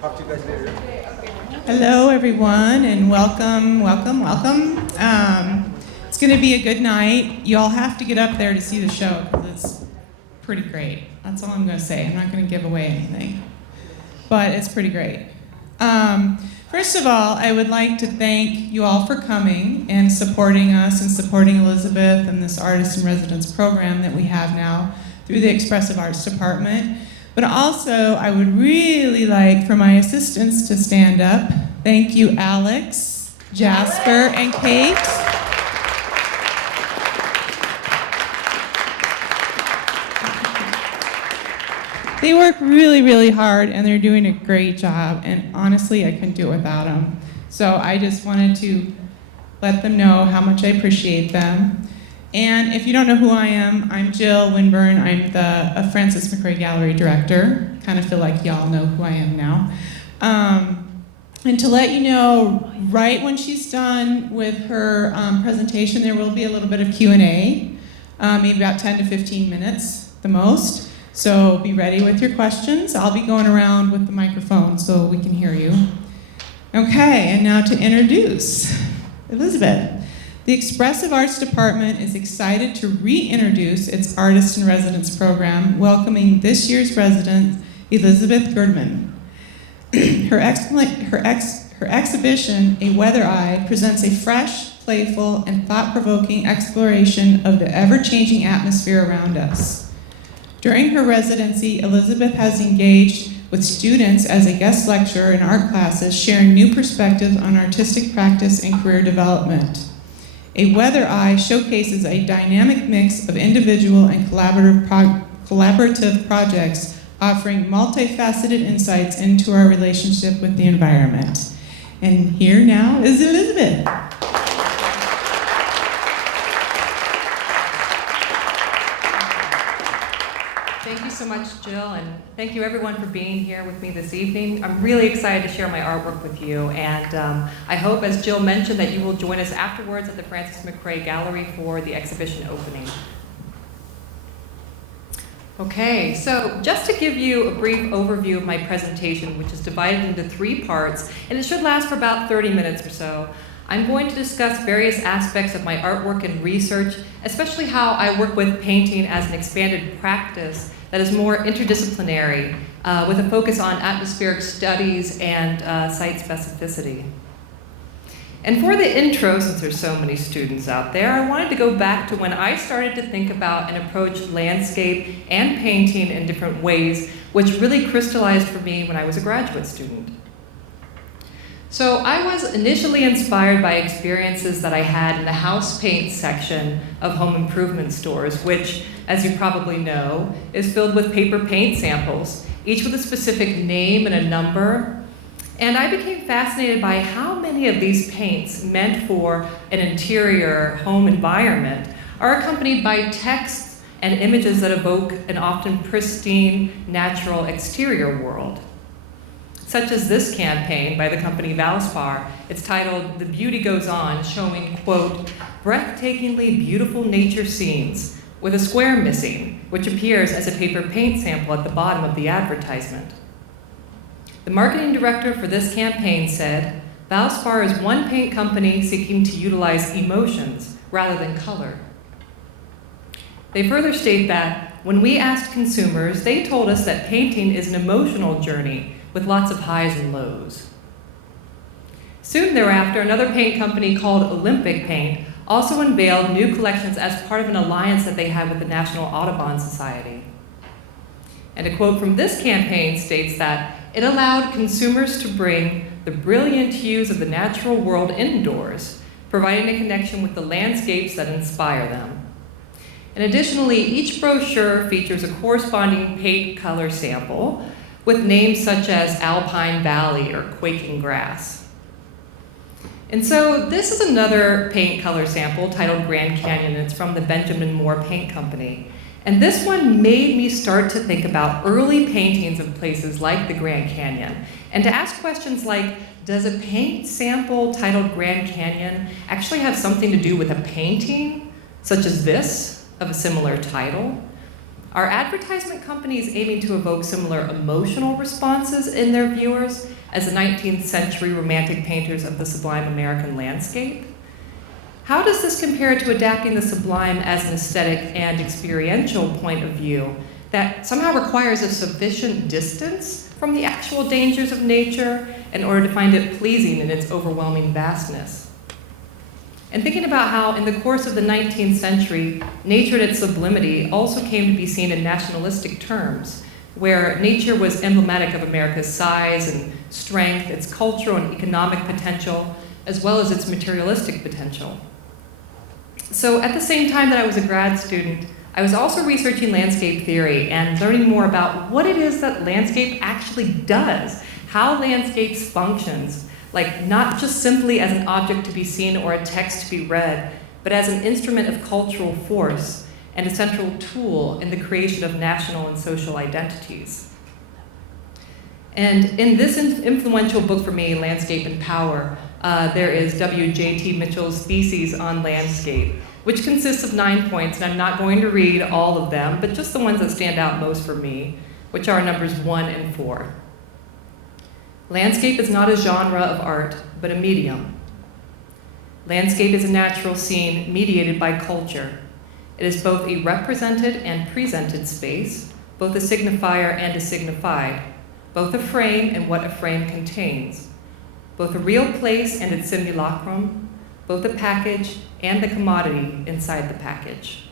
Talk to you guys later. Hello, everyone, and welcome. It's going to be a good night. You all have to get up there to see the show because it's pretty great. That's all I'm going to say. I'm not going to give away anything, but it's pretty great. First of all, I would like to thank you all for coming and supporting us and supporting Elizabeth and this Artist in Residence program that we have now through the Expressive Arts Department. But also, I would really like for my assistants to stand up. Thank you, Alex, Jasper, and Kate. They work really, really hard, and they're doing a great job. And honestly, I couldn't do it without them. So I just wanted to let them know how much I appreciate them. And if you don't know who I am, I'm Jill Winburn. I'm the Francis McCray Gallery director. Kind of feel like y'all know who I am now. And to let you know, right when she's done with her presentation, there will be a little bit of Q&A, maybe about 10 to 15 minutes, the most. So be ready with your questions. I'll be going around with the microphone so we can hear you. Okay, and now to introduce Elizabeth. The Expressive Arts Department is excited to reintroduce its Artist in Residence program, welcoming this year's resident, Elizabeth Gerdeman. Her exhibition, A Weather Eye, presents a fresh, playful, and thought-provoking exploration of the ever-changing atmosphere around us. During her residency, Elizabeth has engaged with students as a guest lecturer in art classes, sharing new perspectives on artistic practice and career development. A Weather Eye showcases a dynamic mix of individual and collaborative projects, offering multifaceted insights into our relationship with the environment. And here now is Elizabeth. Thank you so much, Jill, and thank you everyone for being here with me this evening. I'm really excited to share my artwork with you, and I hope, as Jill mentioned, that you will join us afterwards at the Francis McCray Gallery for the exhibition opening. Okay, so just to give you a brief overview of my presentation, which is divided into 3 parts, and it should last for about 30 minutes or so, I'm going to discuss various aspects of my artwork and research, especially how I work with painting as an expanded practice that is more interdisciplinary, with a focus on atmospheric studies and site specificity. And for the intro, since there's so many students out there, I wanted to go back to when I started to think about and approach landscape and painting in different ways, which really crystallized for me when I was a graduate student. So I was initially inspired by experiences that I had in the house paint section of home improvement stores, which, as you probably know, is filled with paper paint samples, each with a specific name and a number. And I became fascinated by how many of these paints meant for an interior home environment are accompanied by texts and images that evoke an often pristine, natural exterior world. Such as this campaign by the company Valspar. It's titled, "The Beauty Goes On," showing, quote, breathtakingly beautiful nature scenes with a square missing, which appears as a paper paint sample at the bottom of the advertisement. The marketing director for this campaign said, Valspar is one paint company seeking to utilize emotions rather than color. They further state that when we asked consumers, they told us that painting is an emotional journey with lots of highs and lows. Soon thereafter, another paint company called Olympic Paint also unveiled new collections as part of an alliance that they had with the National Audubon Society. And a quote from this campaign states that it allowed consumers to bring the brilliant hues of the natural world indoors, providing a connection with the landscapes that inspire them. And additionally, each brochure features a corresponding paint color sample with names such as Alpine Valley or Quaking Grass. And so this is another paint color sample titled Grand Canyon. It's from the Benjamin Moore Paint Company. And this one made me start to think about early paintings of places like the Grand Canyon, and to ask questions like, does a paint sample titled Grand Canyon actually have something to do with a painting, such as this, of a similar title? Are advertisement companies aiming to evoke similar emotional responses in their viewers as the 19th century romantic painters of the sublime American landscape? How does this compare to adapting the sublime as an aesthetic and experiential point of view that somehow requires a sufficient distance from the actual dangers of nature in order to find it pleasing in its overwhelming vastness? And thinking about how, in the course of the 19th century, nature at its sublimity also came to be seen in nationalistic terms, where nature was emblematic of America's size and strength, its cultural and economic potential, as well as its materialistic potential. So at the same time that I was a grad student, I was also researching landscape theory and learning more about what it is that landscape actually does, how landscapes functions, like not just simply as an object to be seen or a text to be read, but as an instrument of cultural force and a central tool in the creation of national and social identities. And in this influential book for me, Landscape and Power, there is W.J.T. Mitchell's theses on landscape, which consists of 9 points, and I'm not going to read all of them, but just the ones that stand out most for me, which are numbers 1 and 4. Landscape is not a genre of art, but a medium. Landscape is a natural scene mediated by culture. It is both a represented and presented space, both a signifier and a signified, both a frame and what a frame contains, both a real place and its simulacrum, both a package and the commodity inside the package.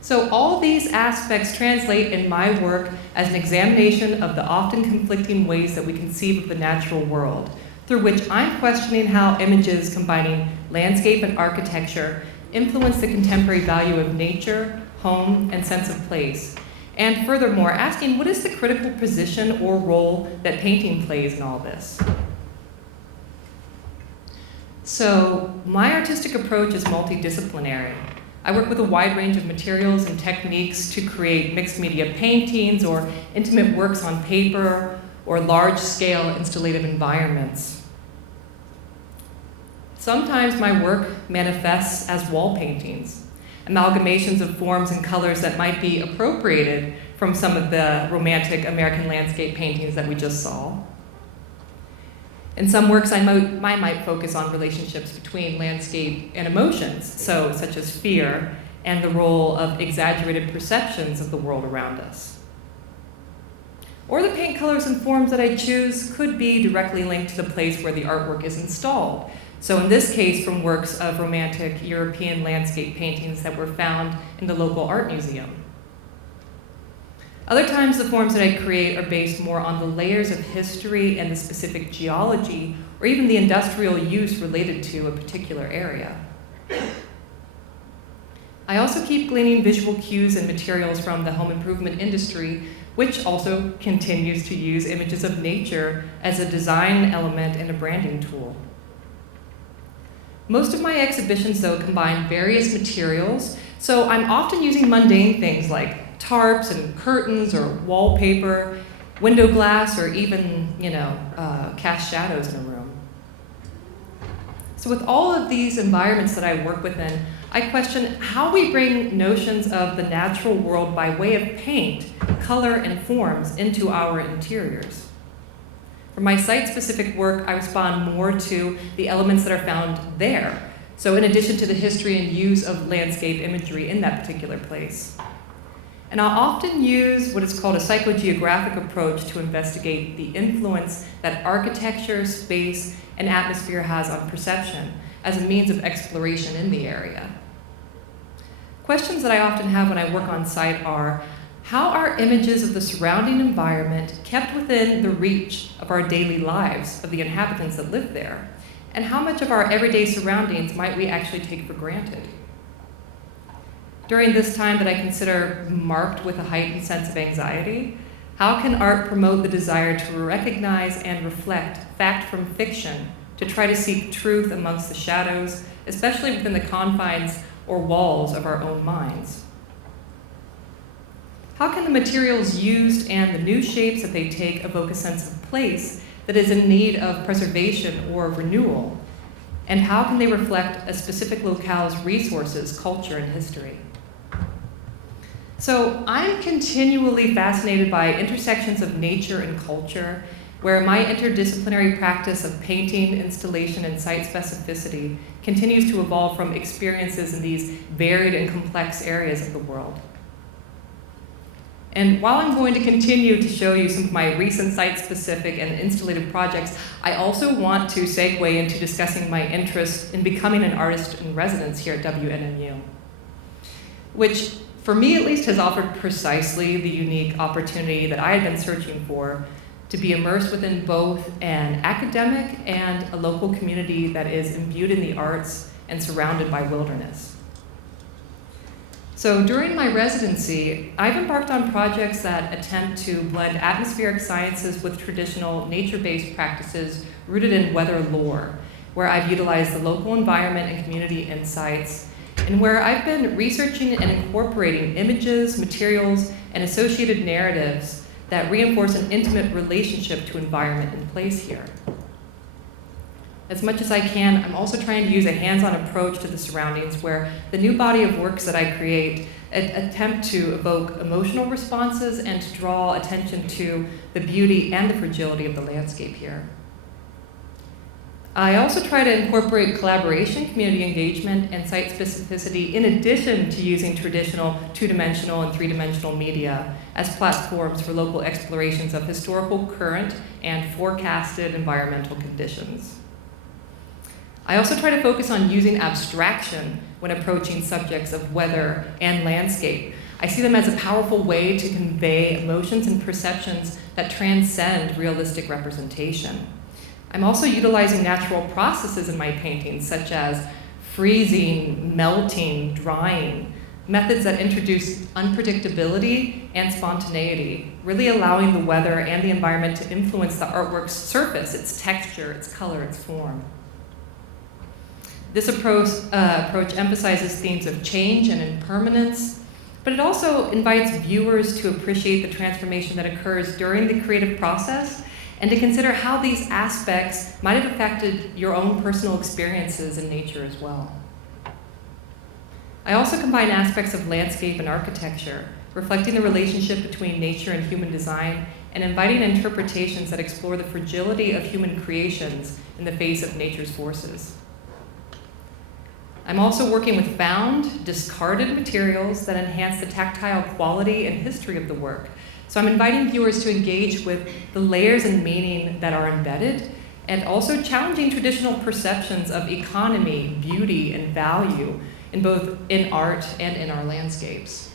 So all these aspects translate in my work as an examination of the often conflicting ways that we conceive of the natural world, through which I'm questioning how images combining landscape and architecture influence the contemporary value of nature, home, and sense of place. And furthermore, asking what is the critical position or role that painting plays in all this? So my artistic approach is multidisciplinary. I work with a wide range of materials and techniques to create mixed media paintings or intimate works on paper or large-scale installative environments. Sometimes my work manifests as wall paintings, amalgamations of forms and colors that might be appropriated from some of the romantic American landscape paintings that we just saw. In some works, I might focus on relationships between landscape and emotions, such as fear and the role of exaggerated perceptions of the world around us. Or the paint colors and forms that I choose could be directly linked to the place where the artwork is installed. So in this case, from works of romantic European landscape paintings that were found in the local art museum. Other times, the forms that I create are based more on the layers of history and the specific geology, or even the industrial use related to a particular area. I also keep gleaning visual cues and materials from the home improvement industry, which also continues to use images of nature as a design element and a branding tool. Most of my exhibitions, though, combine various materials, so I'm often using mundane things like tarps and curtains or wallpaper, window glass, or even, cast shadows in a room. So with all of these environments that I work within, I question how we bring notions of the natural world by way of paint, color, and forms into our interiors. For my site-specific work, I respond more to the elements that are found there. So in addition to the history and use of landscape imagery in that particular place. And I'll often use what is called a psychogeographic approach to investigate the influence that architecture, space, and atmosphere has on perception as a means of exploration in the area. Questions that I often have when I work on site are, how are images of the surrounding environment kept within the reach of our daily lives of the inhabitants that live there? And how much of our everyday surroundings might we actually take for granted? During this time that I consider marked with a heightened sense of anxiety, how can art promote the desire to recognize and reflect fact from fiction, to try to seek truth amongst the shadows, especially within the confines or walls of our own minds? How can the materials used and the new shapes that they take evoke a sense of place that is in need of preservation or renewal? And how can they reflect a specific locale's resources, culture, and history? So I'm continually fascinated by intersections of nature and culture, where my interdisciplinary practice of painting, installation, and site specificity continues to evolve from experiences in these varied and complex areas of the world. And while I'm going to continue to show you some of my recent site-specific and installative projects, I also want to segue into discussing my interest in becoming an artist in residence here at WNMU, which, for me at least, has offered precisely the unique opportunity that I had been searching for, to be immersed within both an academic and a local community that is imbued in the arts and surrounded by wilderness. So during my residency, I've embarked on projects that attempt to blend atmospheric sciences with traditional nature-based practices rooted in weather lore, where I've utilized the local environment and community insights, and where I've been researching and incorporating images, materials, and associated narratives that reinforce an intimate relationship to environment in place here. As much as I can, I'm also trying to use a hands-on approach to the surroundings where the new body of works that I create attempt to evoke emotional responses and to draw attention to the beauty and the fragility of the landscape here. I also try to incorporate collaboration, community engagement, and site specificity in addition to using traditional two-dimensional and three-dimensional media as platforms for local explorations of historical, current, and forecasted environmental conditions. I also try to focus on using abstraction when approaching subjects of weather and landscape. I see them as a powerful way to convey emotions and perceptions that transcend realistic representation. I'm also utilizing natural processes in my paintings, such as freezing, melting, drying, methods that introduce unpredictability and spontaneity, really allowing the weather and the environment to influence the artwork's surface, its texture, its color, its form. This approach emphasizes themes of change and impermanence, but it also invites viewers to appreciate the transformation that occurs during the creative process and to consider how these aspects might have affected your own personal experiences in nature as well. I also combine aspects of landscape and architecture, reflecting the relationship between nature and human design, and inviting interpretations that explore the fragility of human creations in the face of nature's forces. I'm also working with found, discarded materials that enhance the tactile quality and history of the work. So I'm inviting viewers to engage with the layers and meaning that are embedded, and also challenging traditional perceptions of economy, beauty, and value in both in art and in our landscapes.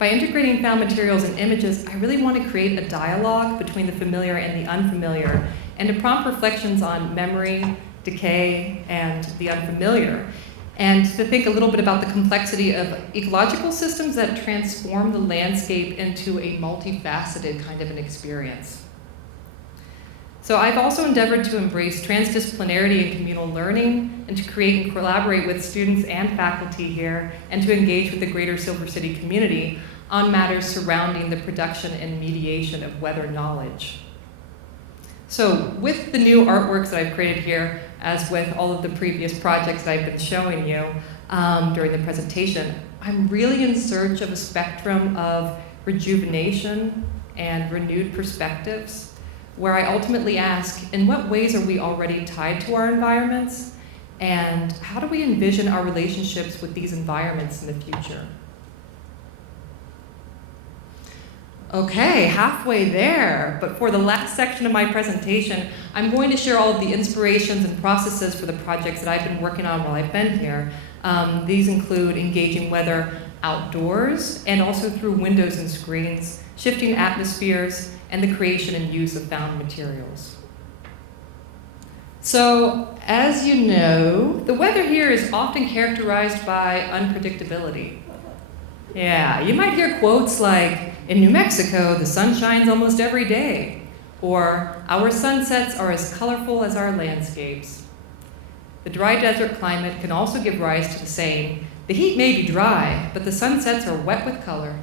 By integrating found materials and images, I really want to create a dialogue between the familiar and the unfamiliar, and to prompt reflections on memory, decay, and the unfamiliar, and to think a little bit about the complexity of ecological systems that transform the landscape into a multifaceted kind of an experience. So I've also endeavored to embrace transdisciplinarity and communal learning, and to create and collaborate with students and faculty here, and to engage with the greater Silver City community on matters surrounding the production and mediation of weather knowledge. So with the new artworks that I've created here, as with all of the previous projects that I've been showing you during the presentation, I'm really in search of a spectrum of rejuvenation and renewed perspectives, where I ultimately ask, in what ways are we already tied to our environments, and how do we envision our relationships with these environments in the future? Okay, halfway there, but for the last section of my presentation, I'm going to share all of the inspirations and processes for the projects that I've been working on while I've been here. These include engaging weather outdoors and also through windows and screens, shifting atmospheres, and the creation and use of found materials. So, as you know, the weather here is often characterized by unpredictability. Yeah, you might hear quotes like, "In New Mexico, the sun shines almost every day," or "Our sunsets are as colorful as our landscapes." The dry desert climate can also give rise to the saying, "The heat may be dry, but the sunsets are wet with color."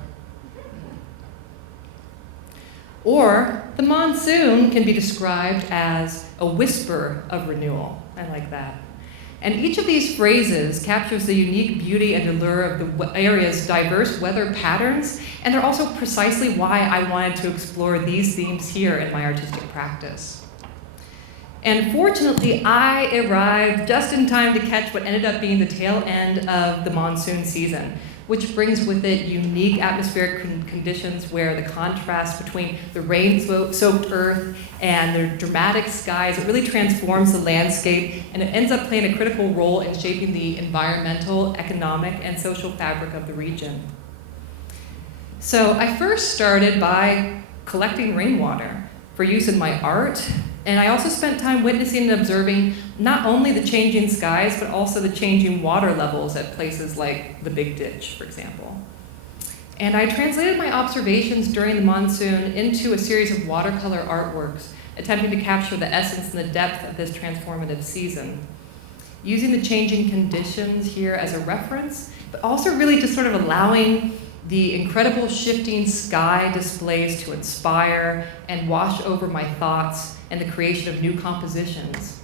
Or, the monsoon can be described as a whisper of renewal. I like that. And each of these phrases captures the unique beauty and allure of the area's diverse weather patterns, and they're also precisely why I wanted to explore these themes here in my artistic practice. And fortunately, I arrived just in time to catch what ended up being the tail end of the monsoon season, which brings with it unique atmospheric conditions where the contrast between the rain-soaked earth and the dramatic skies, it really transforms the landscape, and it ends up playing a critical role in shaping the environmental, economic, and social fabric of the region. So I first started by collecting rainwater for use in my art, and I also spent time witnessing and observing not only the changing skies, but also the changing water levels at places like the Big Ditch, for example. And I translated my observations during the monsoon into a series of watercolor artworks, attempting to capture the essence and the depth of this transformative season. Using the changing conditions here as a reference, but also really just sort of allowing the incredible shifting sky displays to inspire and wash over my thoughts and the creation of new compositions.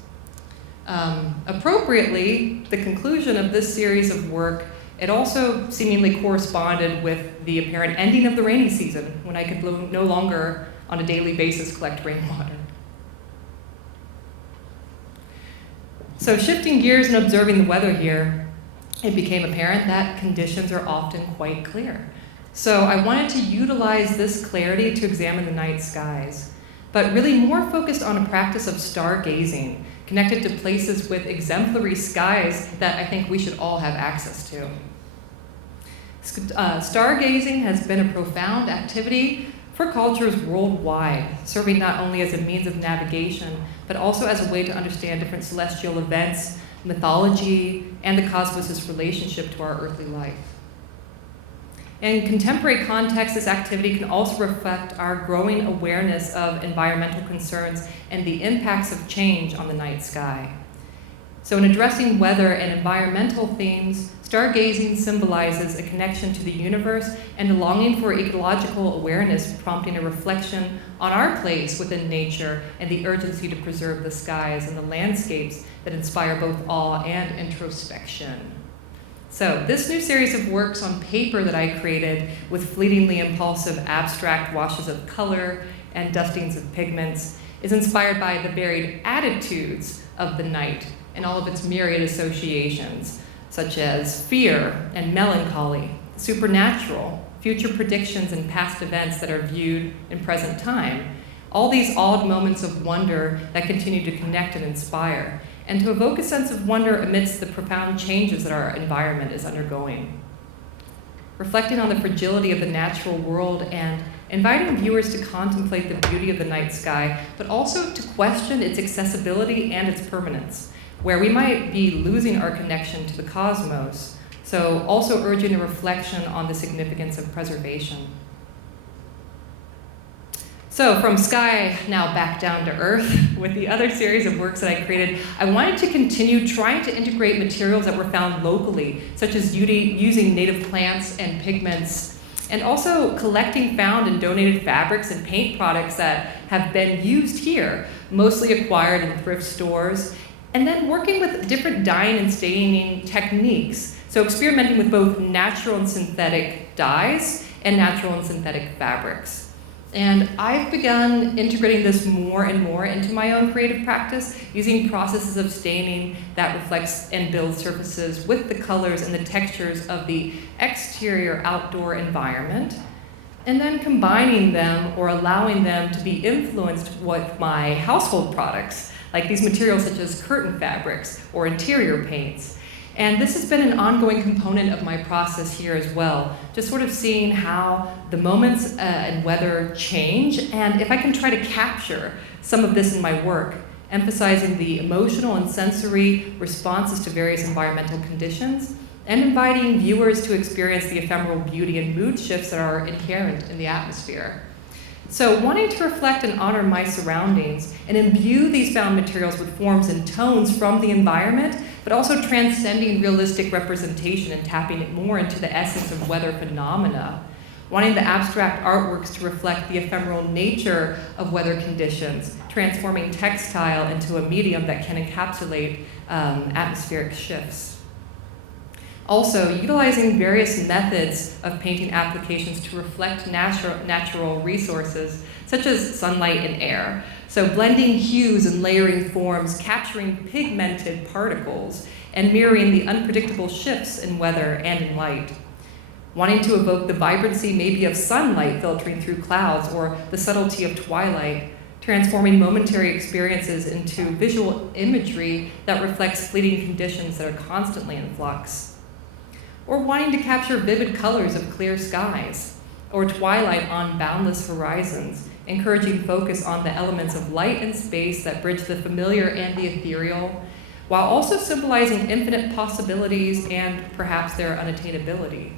Appropriately, the conclusion of this series of work, it also seemingly corresponded with the apparent ending of the rainy season, when I could no longer, on a daily basis, collect rainwater. So shifting gears and observing the weather here, it became apparent that conditions are often quite clear. So I wanted to utilize this clarity to examine the night skies, but really more focused on a practice of stargazing, connected to places with exemplary skies that I think we should all have access to. Stargazing has been a profound activity for cultures worldwide, serving not only as a means of navigation, but also as a way to understand different celestial events, mythology, and the cosmos' relationship to our earthly life. In contemporary context, this activity can also reflect our growing awareness of environmental concerns and the impacts of change on the night sky. So in addressing weather and environmental themes, stargazing symbolizes a connection to the universe and a longing for ecological awareness, prompting a reflection on our place within nature and the urgency to preserve the skies and the landscapes that inspire both awe and introspection. So this new series of works on paper that I created with fleetingly impulsive abstract washes of color and dustings of pigments is inspired by the varied attitudes of the night and all of its myriad associations, such as fear and melancholy, supernatural, future predictions and past events that are viewed in present time. All these odd moments of wonder that continue to connect and inspire, and to evoke a sense of wonder amidst the profound changes that our environment is undergoing. Reflecting on the fragility of the natural world and inviting viewers to contemplate the beauty of the night sky, but also to question its accessibility and its permanence, where we might be losing our connection to the cosmos, so also urging a reflection on the significance of preservation. So from sky, now back down to earth, with the other series of works that I created, I wanted to continue trying to integrate materials that were found locally, such as using native plants and pigments, and also collecting found and donated fabrics and paint products that have been used here, mostly acquired in thrift stores, and then working with different dyeing and staining techniques, so experimenting with both natural and synthetic dyes and natural and synthetic fabrics. And I've begun integrating this more and more into my own creative practice, using processes of staining that reflects and builds surfaces with the colors and the textures of the exterior outdoor environment, and then combining them or allowing them to be influenced with my household products, like these materials such as curtain fabrics or interior paints. And this has been an ongoing component of my process here as well, just sort of seeing how the moments and weather change, and if I can try to capture some of this in my work, emphasizing the emotional and sensory responses to various environmental conditions, and inviting viewers to experience the ephemeral beauty and mood shifts that are inherent in the atmosphere. So wanting to reflect and honor my surroundings and imbue these found materials with forms and tones from the environment, but also transcending realistic representation and tapping it more into the essence of weather phenomena, wanting the abstract artworks to reflect the ephemeral nature of weather conditions, transforming textile into a medium that can encapsulate atmospheric shifts. Also, utilizing various methods of painting applications to reflect natural resources, such as sunlight and air. So blending hues and layering forms, capturing pigmented particles, and mirroring the unpredictable shifts in weather and in light. Wanting to evoke the vibrancy maybe of sunlight filtering through clouds, or the subtlety of twilight, transforming momentary experiences into visual imagery that reflects fleeting conditions that are constantly in flux. Or wanting to capture vivid colors of clear skies, or twilight on boundless horizons, encouraging focus on the elements of light and space that bridge the familiar and the ethereal, while also symbolizing infinite possibilities and perhaps their unattainability.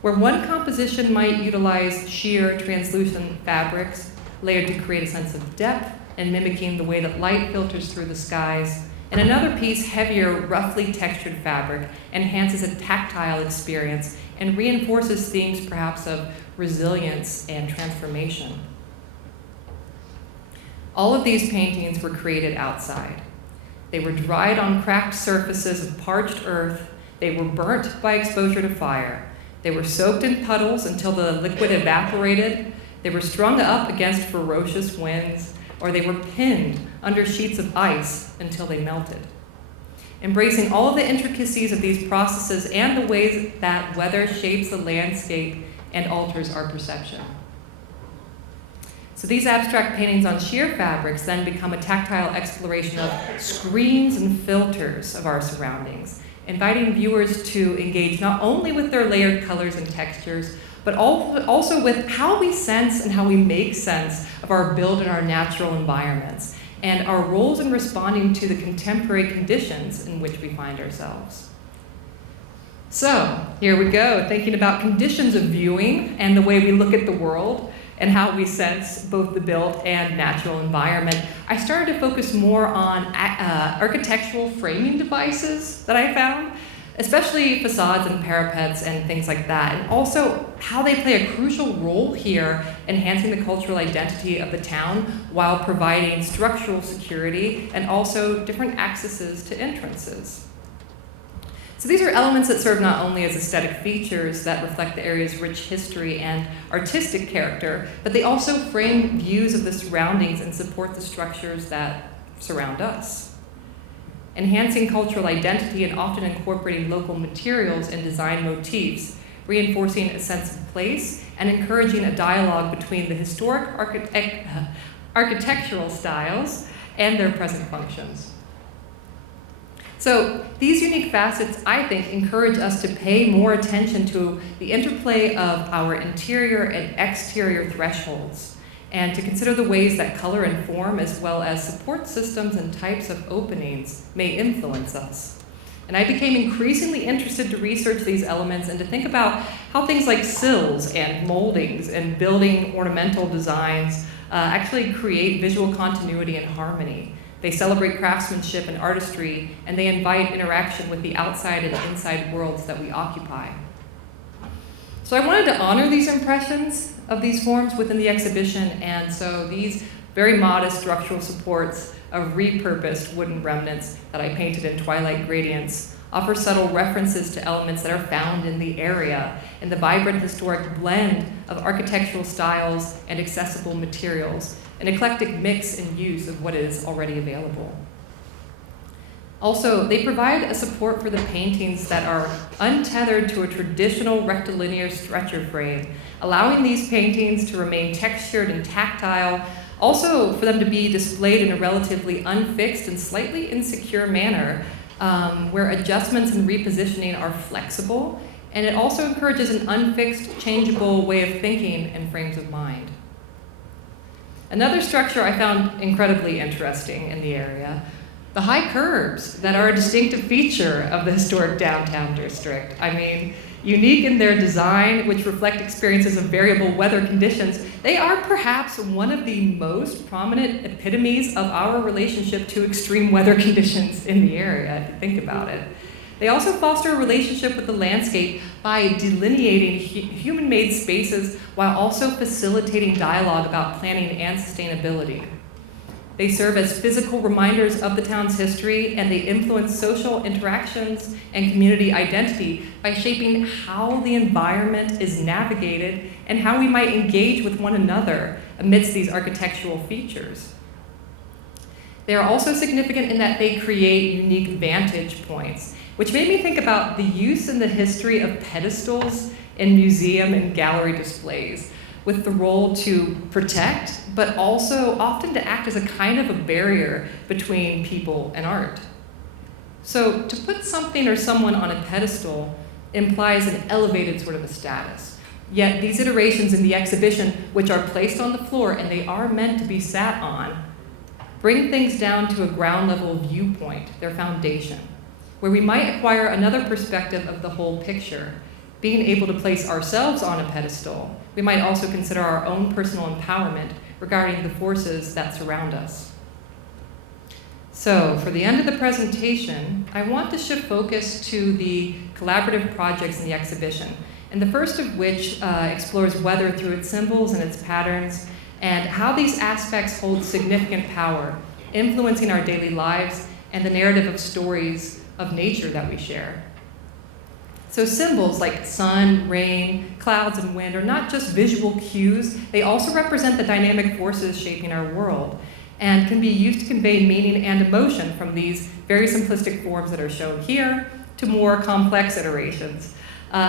Where one composition might utilize sheer, translucent fabrics, layered to create a sense of depth and mimicking the way that light filters through the skies, and another piece, heavier, roughly textured fabric, enhances a tactile experience and reinforces themes perhaps of resilience and transformation. All of these paintings were created outside. They were dried on cracked surfaces of parched earth. They were burnt by exposure to fire. They were soaked in puddles until the liquid evaporated. They were strung up against ferocious winds, or they were pinned under sheets of ice until they melted. Embracing all of the intricacies of these processes and the ways that weather shapes the landscape and alters our perception. So these abstract paintings on sheer fabrics then become a tactile exploration of screens and filters of our surroundings, inviting viewers to engage not only with their layered colors and textures, but also with how we sense and how we make sense of our build and our natural environments, and our roles in responding to the contemporary conditions in which we find ourselves. So here we go, thinking about conditions of viewing and the way we look at the world and how we sense both the built and natural environment. I started to focus more on architectural framing devices that I found, especially facades and parapets and things like that, and also how they play a crucial role here, enhancing the cultural identity of the town while providing structural security and also different accesses to entrances. So these are elements that serve not only as aesthetic features that reflect the area's rich history and artistic character, but they also frame views of the surroundings and support the structures that surround us. Enhancing cultural identity and often incorporating local materials and design motifs, reinforcing a sense of place and encouraging a dialogue between the historic architectural styles and their present functions. So these unique facets, I think, encourage us to pay more attention to the interplay of our interior and exterior thresholds, and to consider the ways that color and form, as well as support systems and types of openings, may influence us. And I became increasingly interested to research these elements and to think about how things like sills and moldings and building ornamental designs actually create visual continuity and harmony. They celebrate craftsmanship and artistry, and they invite interaction with the outside and inside worlds that we occupy. So I wanted to honor these impressions of these forms within the exhibition, and so these very modest structural supports of repurposed wooden remnants that I painted in twilight gradients offer subtle references to elements that are found in the area, and the vibrant historic blend of architectural styles and accessible materials, an eclectic mix and use of what is already available. Also, they provide a support for the paintings that are untethered to a traditional rectilinear stretcher frame, allowing these paintings to remain textured and tactile, also for them to be displayed in a relatively unfixed and slightly insecure manner, where adjustments and repositioning are flexible, and it also encourages an unfixed, changeable way of thinking and frames of mind. Another structure I found incredibly interesting in the area, the high curbs that are a distinctive feature of the historic downtown district. I mean, unique in their design, which reflect experiences of variable weather conditions, they are perhaps one of the most prominent epitomes of our relationship to extreme weather conditions in the area, if you think about it. They also foster a relationship with the landscape by delineating human-made spaces while also facilitating dialogue about planning and sustainability. They serve as physical reminders of the town's history, and they influence social interactions and community identity by shaping how the environment is navigated and how we might engage with one another amidst these architectural features. They are also significant in that they create unique vantage points, which made me think about the use and the history of pedestals in museum and gallery displays, with the role to protect, but also often to act as a kind of a barrier between people and art. So to put something or someone on a pedestal implies an elevated sort of a status. Yet these iterations in the exhibition, which are placed on the floor and they are meant to be sat on, bring things down to a ground level viewpoint, their foundation, where we might acquire another perspective of the whole picture. Being able to place ourselves on a pedestal, we might also consider our own personal empowerment regarding the forces that surround us. So, for the end of the presentation, I want to shift focus to the collaborative projects in the exhibition, and the first of which explores weather through its symbols and its patterns, and how these aspects hold significant power, influencing our daily lives and the narrative of stories of nature that we share. So symbols like sun, rain, clouds, and wind are not just visual cues, they also represent the dynamic forces shaping our world and can be used to convey meaning and emotion from these very simplistic forms that are shown here to more complex iterations.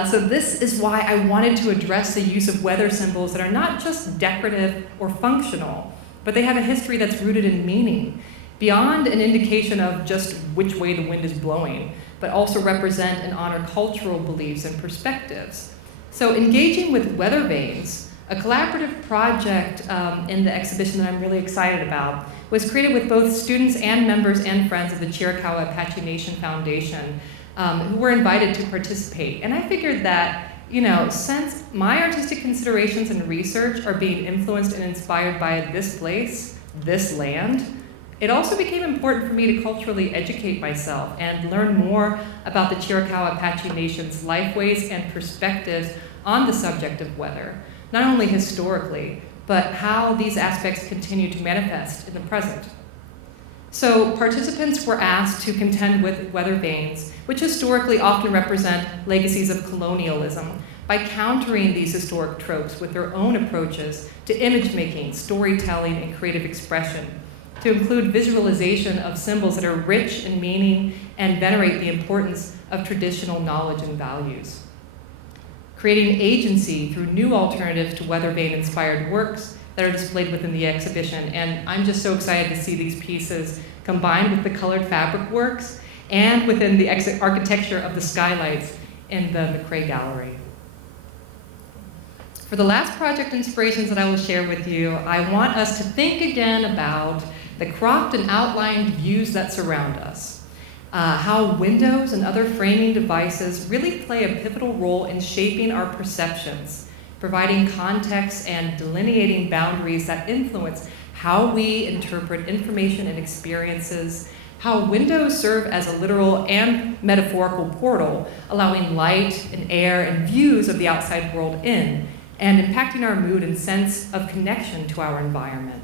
So this is why I wanted to address the use of weather symbols that are not just decorative or functional, but they have a history that's rooted in meaning, beyond an indication of just which way the wind is blowing, but also represent and honor cultural beliefs and perspectives. So engaging with weather vanes, a collaborative project in the exhibition that I'm really excited about, was created with both students and members and friends of the Chiricahua Apache Nation Foundation, who were invited to participate. And I figured that, since my artistic considerations and research are being influenced and inspired by this place, this land, it also became important for me to culturally educate myself and learn more about the Chiricahua Apache Nation's lifeways and perspectives on the subject of weather, not only historically, but how these aspects continue to manifest in the present. So participants were asked to contend with weather vanes, which historically often represent legacies of colonialism, by countering these historic tropes with their own approaches to image making, storytelling, and creative expression, to include visualization of symbols that are rich in meaning and venerate the importance of traditional knowledge and values. Creating agency through new alternatives to weather vane-inspired works that are displayed within the exhibition. And I'm just so excited to see these pieces combined with the colored fabric works and within the architecture of the skylights in the McCray Gallery. For the last project inspirations that I will share with you, I want us to think again about the cropped and outlined views that surround us, how windows and other framing devices really play a pivotal role in shaping our perceptions, providing context and delineating boundaries that influence how we interpret information and experiences, how windows serve as a literal and metaphorical portal, allowing light and air and views of the outside world in, and impacting our mood and sense of connection to our environment.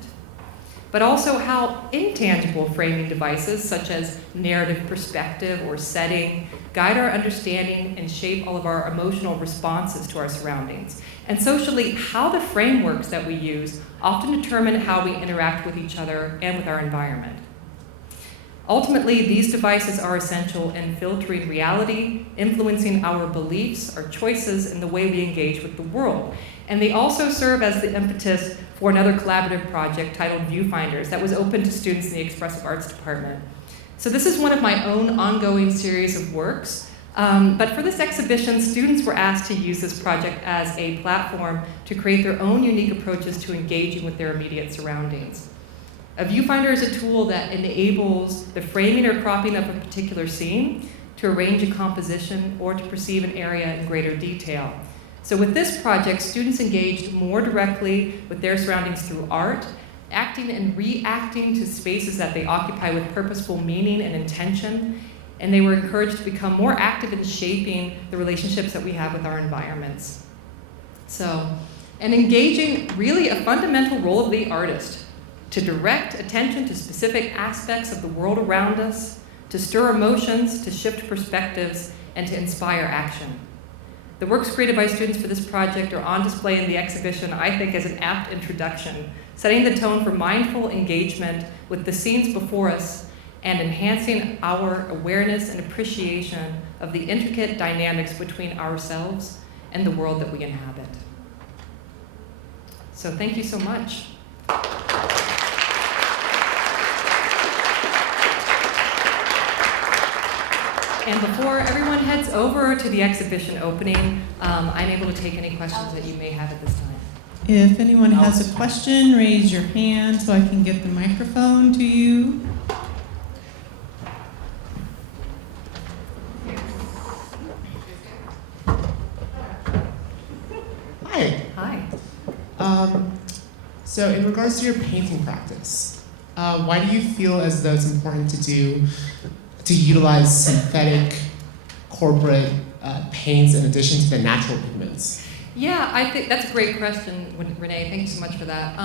But also how intangible framing devices such as narrative perspective or setting guide our understanding and shape all of our emotional responses to our surroundings. And socially, how the frameworks that we use often determine how we interact with each other and with our environment. Ultimately, these devices are essential in filtering reality, influencing our beliefs, our choices, and the way we engage with the world. And they also serve as the impetus for another collaborative project titled Viewfinders that was open to students in the Expressive Arts Department. So this is one of my own ongoing series of works. But for this exhibition, students were asked to use this project as a platform to create their own unique approaches to engaging with their immediate surroundings. A viewfinder is a tool that enables the framing or cropping of a particular scene, to arrange a composition, or to perceive an area in greater detail. So with this project, students engaged more directly with their surroundings through art, acting and reacting to spaces that they occupy with purposeful meaning and intention, and they were encouraged to become more active in shaping the relationships that we have with our environments. So, and engaging really a fundamental role of the artist to direct attention to specific aspects of the world around us, to stir emotions, to shift perspectives, and to inspire action. The works created by students for this project are on display in the exhibition, I think, as an apt introduction, setting the tone for mindful engagement with the scenes before us and enhancing our awareness and appreciation of the intricate dynamics between ourselves and the world that we inhabit. So thank you so much. And before everyone heads over to the exhibition opening, I'm able to take any questions that you may have at this time. If anyone has a question, raise your hand so I can get the microphone to you. Hi. Hi. So in regards to your painting practice, why do you feel as though it's important to utilize synthetic corporate paints in addition to the natural pigments? Yeah, I think that's a great question, Renee. Thank you so much for that.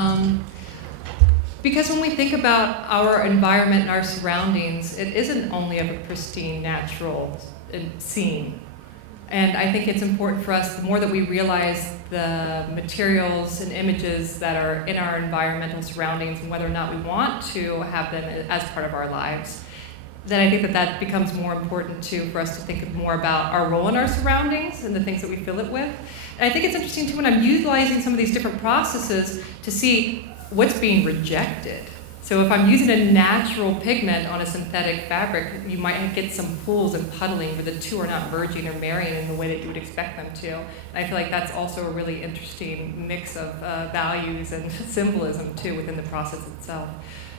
Because when we think about our environment and our surroundings, it isn't only of a pristine, natural scene. And I think it's important for us, the more that we realize the materials and images that are in our environmental surroundings and whether or not we want to have them as part of our lives, then I think that becomes more important too for us to think more about our role in our surroundings and the things that we fill it with. And I think it's interesting too when I'm utilizing some of these different processes to see what's being rejected. So if I'm using a natural pigment on a synthetic fabric, you might get some pools and puddling where the two are not merging or marrying in the way that you would expect them to. And I feel like that's also a really interesting mix of values and symbolism too within the process itself.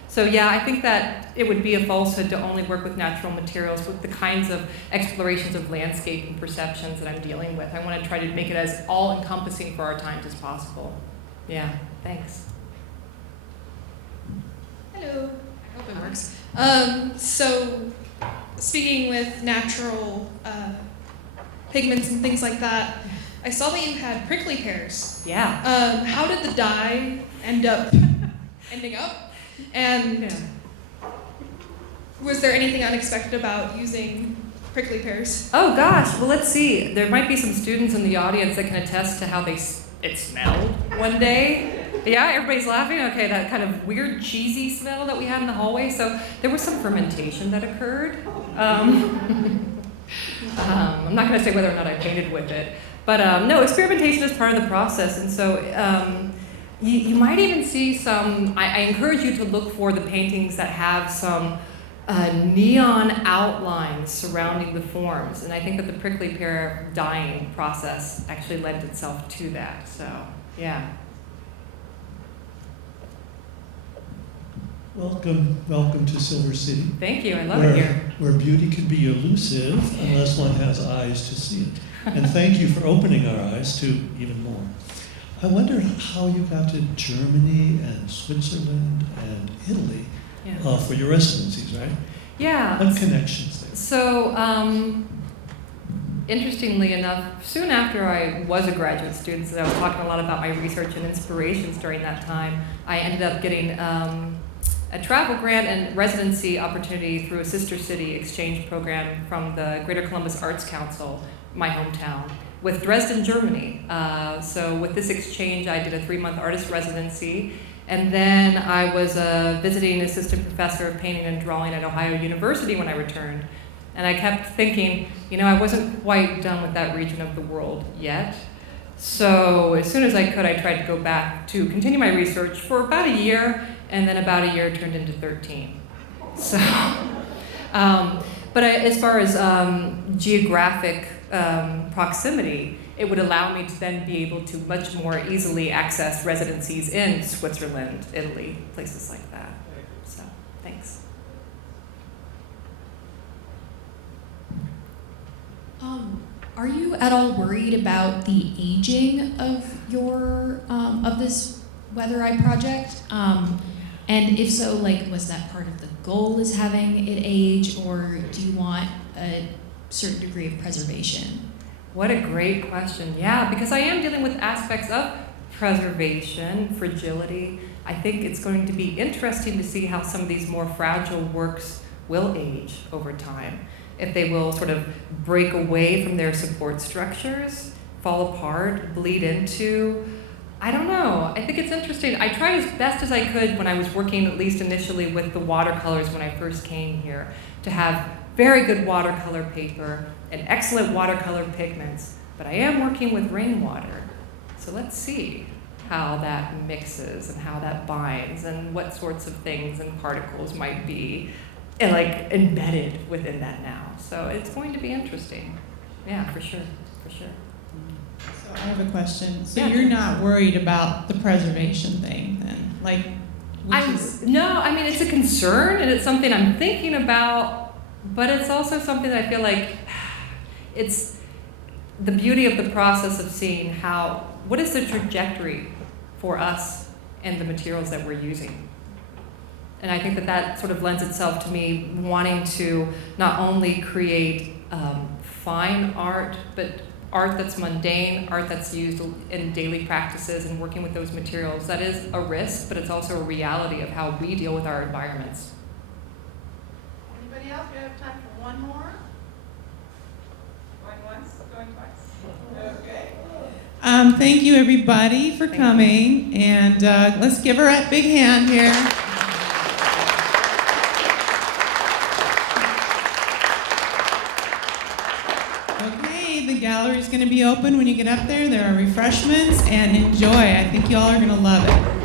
So yeah, I think that it would be a falsehood to only work with natural materials with the kinds of explorations of landscape and perceptions that I'm dealing with. I want to try to make it as all-encompassing for our times as possible. Yeah, thanks. Hello, I hope it works. So, speaking with natural pigments and things like that, I saw that you had prickly pears. Yeah. How did the dye end up ending up? And was there anything unexpected about using prickly pears? Oh gosh, well let's see. There might be some students in the audience that can attest to how it smelled one day. Yeah, everybody's laughing. Okay, that kind of weird cheesy smell that we had in the hallway. So there was some fermentation that occurred. I'm not going to say whether or not I painted with it, but no, experimentation is part of the process. And so you might even see some. I encourage you to look for the paintings that have some neon outlines surrounding the forms, and I think that the prickly pear dyeing process actually lends itself to that. So yeah. Welcome to Silver City. Thank you, I love it here. Where beauty can be elusive unless one has eyes to see it. And thank you for opening our eyes to even more. I wonder how you got to Germany and Switzerland and Italy for your residencies, right? Yeah. What connections there? So, interestingly enough, soon after I was a graduate student, so I was talking a lot about my research and inspirations during that time, I ended up getting a travel grant and residency opportunity through a sister city exchange program from the Greater Columbus Arts Council, my hometown, with Dresden, Germany. So with this exchange, I did a 3-month artist residency, and then I was a visiting assistant professor of painting and drawing at Ohio University when I returned. And I kept thinking, I wasn't quite done with that region of the world yet. So as soon as I could, I tried to go back to continue my research for about a year, and then about a year turned into 13. So, but as far as geographic proximity, it would allow me to then be able to much more easily access residencies in Switzerland, Italy, places like that. So, thanks. Are you at all worried about the aging of your of this Weather Eye project? And if so, was that part of the goal, is having it age, or do you want a certain degree of preservation? What a great question. Yeah, because I am dealing with aspects of preservation, fragility. I think it's going to be interesting to see how some of these more fragile works will age over time. If they will sort of break away from their support structures, fall apart, bleed into, I don't know. I think it's interesting. I tried as best as I could when I was working, at least initially, with the watercolors when I first came here, to have very good watercolor paper and excellent watercolor pigments, but I am working with rainwater. So let's see how that mixes and how that binds and what sorts of things and particles might be like embedded within that now. So it's going to be interesting. Yeah, for sure, for sure. So I have a question. So Yeah. you're not worried about the preservation thing then? Like, No, I mean, it's a concern and it's something I'm thinking about, but it's also something that I feel like it's the beauty of the process of seeing what is the trajectory for us and the materials that we're using. And I think that sort of lends itself to me wanting to not only create fine art, but art that's mundane, art that's used in daily practices and working with those materials. That is a risk, but it's also a reality of how we deal with our environments. Anybody else? We have time for one more? Going once, going twice? Okay. Thank you everybody for coming, and let's give her a big hand here. Okay, the gallery is going to be open when you get up there. There are refreshments, and enjoy. I think you all are going to love it.